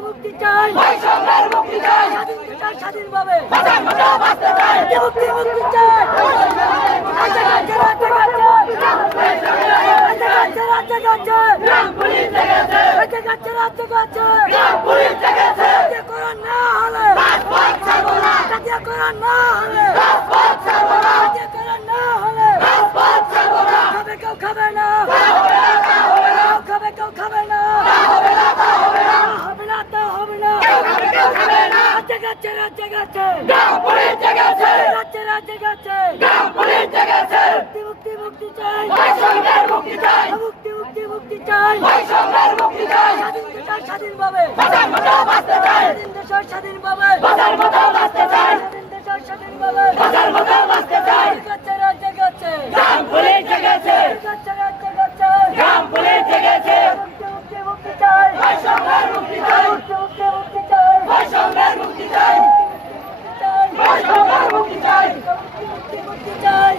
মুক্তি চাই বৈষম্যের মুক্তি চাই স্বাধীন চাই স্বাধীনভাবে বাঁচার মতো বাঁচতে চাই মুক্তি মুক্তি চাই রাজ্যে রাজ্যে জেগেছে রাত গেছে গ্রাম পুলিশ গেছে রাত রাত জেগেছে। গ্রাম পুলিশ জেগেছে। মুক্তি মুক্তি মুক্তি চাই। ভাই সরকার মুক্তি চাই। মুক্তি মুক্তি মুক্তি চাই। ভাই সরকার মুক্তি চাই। স্বাধীন স্বাধীন ভাবে বাঁচার মতো বাঁচতে চাই। দেশ স্বাধীন ভাবে বাঁচার মতো বাঁচতে চাই। দেশ স্বাধীন ভাবে বাঁচার মতো বাঁচতে চাই। জেগেছে রাত জেগেছে। গ্রাম পুলিশ জেগেছে। জেগেছে রাত জেগেছে। গ্রাম পুলিশ জেগেছে। মুক্তি মুক্তি মুক্তি চাই। ভাই সরকার মুক্তি চাই। মুক্তি মুক্তি মুক্তি চাই। ভাই করতে চাই